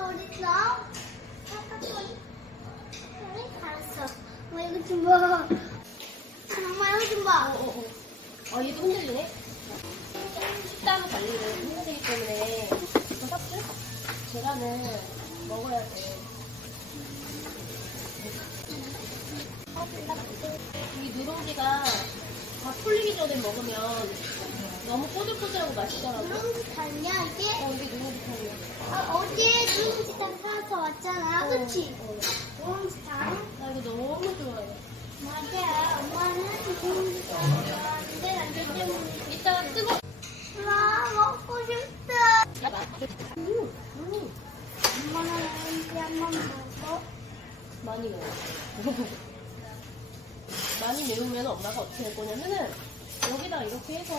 알았어, 우리 그럼. 알았어. 뭐 이거 좀 봐. 엄마 이거 좀 봐. 어, 어. 어. 어 아, 얘도 흔들리네. 식당 관리를 힘들기 때문에 이거 샀지? 계란은 먹어야 돼. 이 누룽지가 다 풀리기 전에 먹으면 너무 꼬들꼬들하고 맛있더라고. 누룽지 달냐, 이게? 어, 이게 탕 사서 왔잖아 그치? 어, 누룽지 탕? 나 이거 너무 좋아해. 맞아 엄마는 누룽지 탕 좋아하는데 남편 때문에 이따가 뜨거. 와 먹고 싶다 음, 음, 엄마는 누룽지 한번 먹어 많이 매워. 많이 매우면 엄마가 어떻게 할 거냐면은 여기다 이렇게 해서